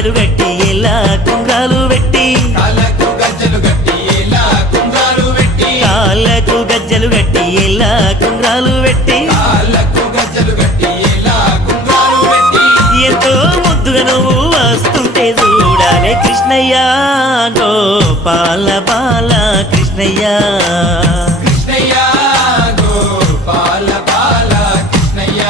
గజ్జలు గట్టి ఎలా కుంగాలు పెట్టి కాళ్ళకు గజ్జలు గట్టి ఎలా కుంగాలు పెట్టి కాళ్ళకు గజ్జలు గట్టి ఎలా కుంగాలు పెట్టి కాళ్ళకు గజ్జలు గట్టి ఎలా కుంగాలు పెట్టి ఎంతో ముద్దుగా నువ్వు వస్తుంటే చూడాలి కృష్ణయ్య గోపాల బాల కృష్ణయ్య కృష్ణయ్య గోపాల బాల కృష్ణయ్య